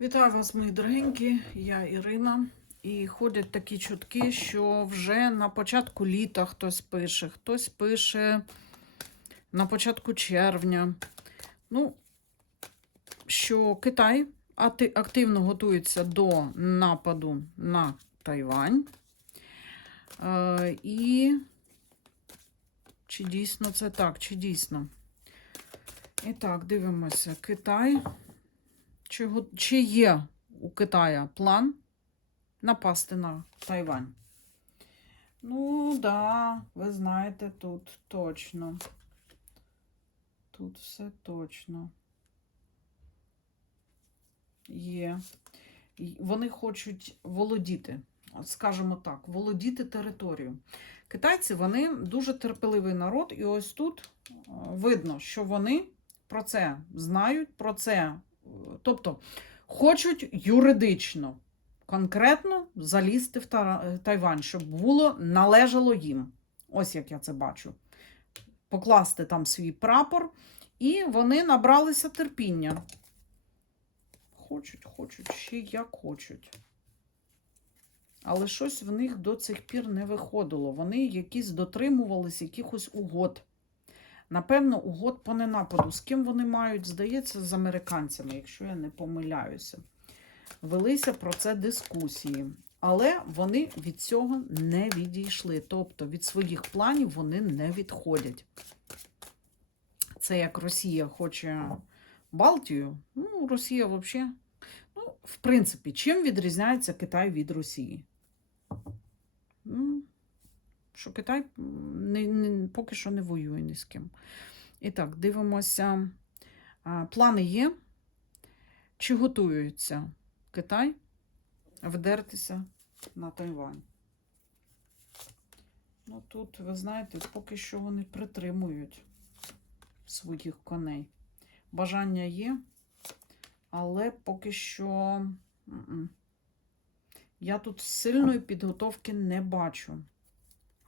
Вітаю вас, мої дорогенькі, я Ірина. І ходять такі чутки, що вже на початку літа хтось пише, хтось пише на початку червня. Ну, що Китай активно готується до нападу на Тайвань. Е, і чи дійсно це так, чи дійсно? І так, дивимося. Китай. Чи, чи є у Китая план напасти на Тайвань? Ну, да, ви знаєте, тут точно. Тут все точно. Є. Вони хочуть володіти, скажімо так, володіти територією. Китайці вони дуже терпеливий народ, і ось тут видно, що вони про це знають, про це, тобто хочуть юридично, конкретно залізти в е, Тайвань, щоб було належало їм. Ось як я це бачу. Покласти там свій прапор, і вони набралися терпіння. Хочуть, хочуть, ще як хочуть. Але щось в них до цих пір не виходило. Вони якісь дотримувались якихось угод. Напевно, угод по ненападу. З ким вони мають, здається, з американцями, якщо я не помиляюся. Велися про це дискусії. Але вони від цього не відійшли. Тобто від своїх планів вони не відходять. Це як Росія хоче Балтію. Ну, Росія взагалі. Ну, в принципі, чим відрізняється Китай від Росії? Що Китай не, не, поки що не воює ні з ким. І так, дивимося. Плани є. Чи готується Китай вдертися на Тайвань? Ну, тут, ви знаєте, поки що вони притримують своїх коней. Бажання є, але поки що я тут сильної підготовки не бачу.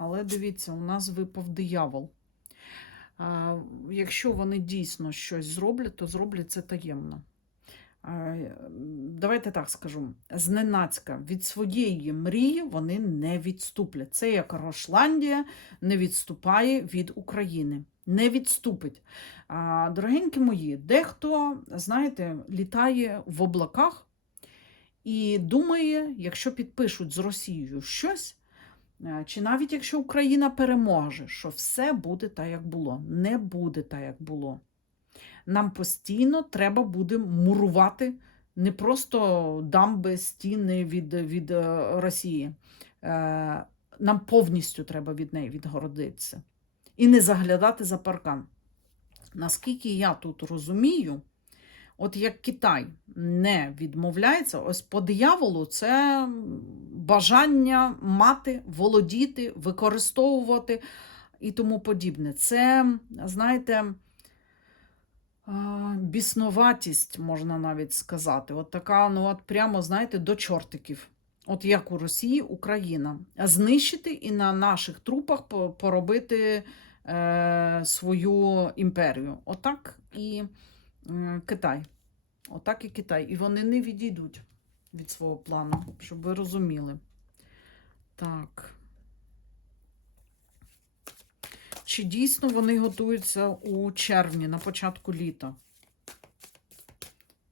Але дивіться, у нас випав диявол. Якщо вони дійсно щось зроблять, то зроблять це таємно. Давайте так скажу: зненацька від своєї мрії вони не відступлять. Це як Рошландія не відступає від України. Не відступить. Дорогенькі мої, дехто, знаєте, літає в облаках і думає, якщо підпишуть з Росією щось. Е, Чи навіть якщо Україна переможе, що все буде так, як було. Не буде так, як було. Нам постійно треба буде мурувати не просто дамби, стіни від, від е, Росії. Е, Нам повністю треба від неї відгородитися. І не заглядати за паркан. Наскільки я тут розумію, от як Китай не відмовляється, ось по дияволу це бажання мати, володіти, використовувати і тому подібне. Це, знаєте, біснуватість, можна навіть сказати. От така, ну от прямо, знаєте, до чортиків. От як у Росії, Україна. Знищити і на наших трупах поробити е, свою імперію. Отак і Китай. Отак і Китай. І вони не відійдуть від свого плану, щоб ви розуміли. Так. Чи дійсно вони готуються у червні, на початку літа?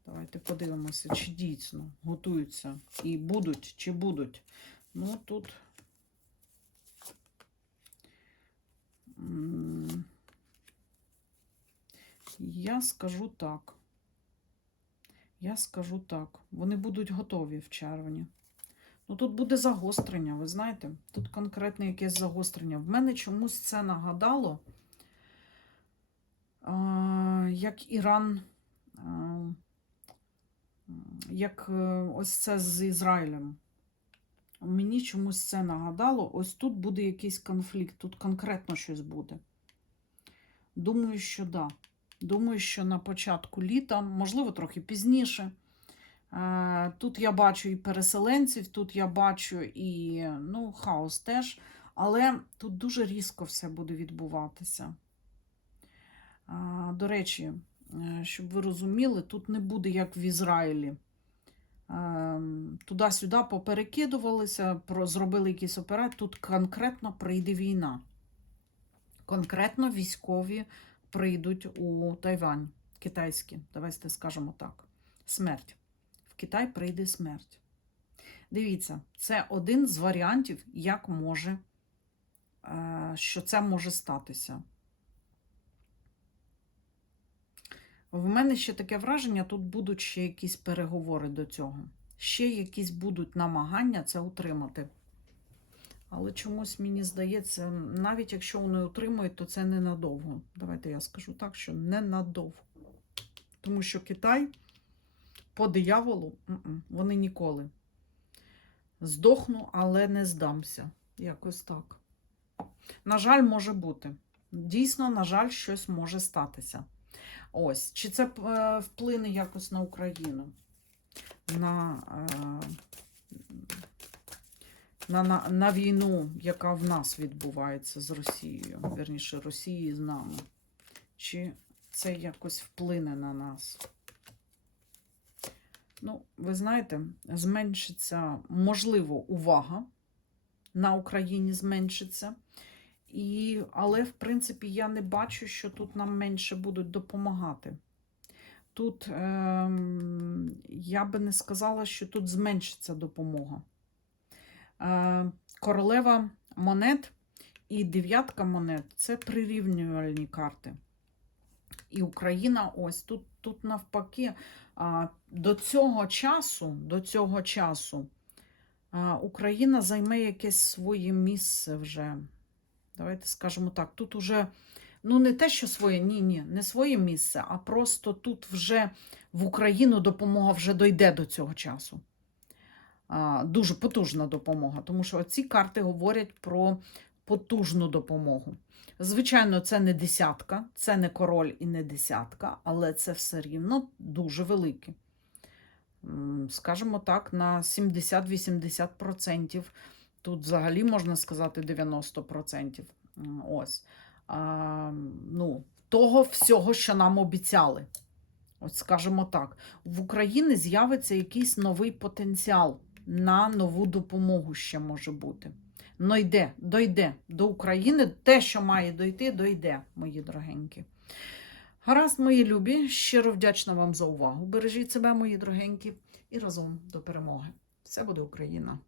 Давайте подивимося, чи дійсно готуються і будуть, чи будуть. Ну, тут. Я скажу так. Я скажу так. Вони будуть готові в червні. Ну, тут буде загострення, ви знаєте? Тут конкретне якесь загострення. В мене чомусь це нагадало, як Іран, як е, ось це з Ізраїлем. Мені чомусь це нагадало. Ось тут буде якийсь конфлікт, тут конкретно щось буде. Думаю, що да. Думаю, що на початку літа, можливо, трохи пізніше. Е, Тут я бачу і переселенців, тут я бачу і ну, хаос теж, але тут дуже різко все буде відбуватися. Е, До речі, е, щоб ви розуміли, тут не буде як в Ізраїлі. ем, туди-сюди поперекидувалися, зробили якісь операції. Тут конкретно прийде війна. Конкретно військові прийдуть у Тайвань, китайські, давайте скажемо так. Смерть. В Китай прийде смерть. Дивіться, це один з варіантів, як може, е, що це може статися. В мене ще таке враження, тут будуть ще якісь переговори до цього. Ще якісь будуть намагання це утримати. Але чомусь мені здається, навіть якщо вони утримують, то це ненадовго. Давайте я скажу так, що ненадовго. Тому що Китай по дияволу вони ніколи. Здохну, але не здамся. Якось так. На жаль, може бути. Дійсно, на жаль, щось може статися. Ось. Чи це е, вплине якось на Україну? На, е, на, на, на війну, яка в нас відбувається з Росією, вірніше, Росії з нами. Чи це якось вплине на нас? Ну, ви знаєте, зменшиться, можливо, увага на Україні зменшиться. І, але, в принципі, я не бачу, що тут нам менше будуть допомагати. Тут ем, я би не сказала, що тут зменшиться допомога. Е, королева монет і дев'ятка монет це прирівнювальні карти. І Україна ось тут, тут навпаки, до цього часу, до цього часу Україна займе якесь своє місце вже. Давайте скажемо так, тут уже, ну не те, що своє, ні, ні, не своє місце, а просто тут вже в Україну допомога вже дойде до цього часу. Дуже потужна допомога, тому що ці карти говорять про потужну допомогу. Звичайно, це не десятка, це не король і не десятка, але це все рівно дуже велике. Скажімо так, на 70-80%. Тут взагалі можна сказати 90%. Ось. А, ну, того всього, що нам обіцяли. От скажімо так, в Україні з'явиться якийсь новий потенціал на нову допомогу ще може бути. Но йде, дойде до України. Те, що має дойти, дойде, мої дорогенькі. Гаразд, мої любі, щиро вдячна вам за увагу. Бережіть себе, мої дорогенькі, і разом до перемоги. Все буде Україна!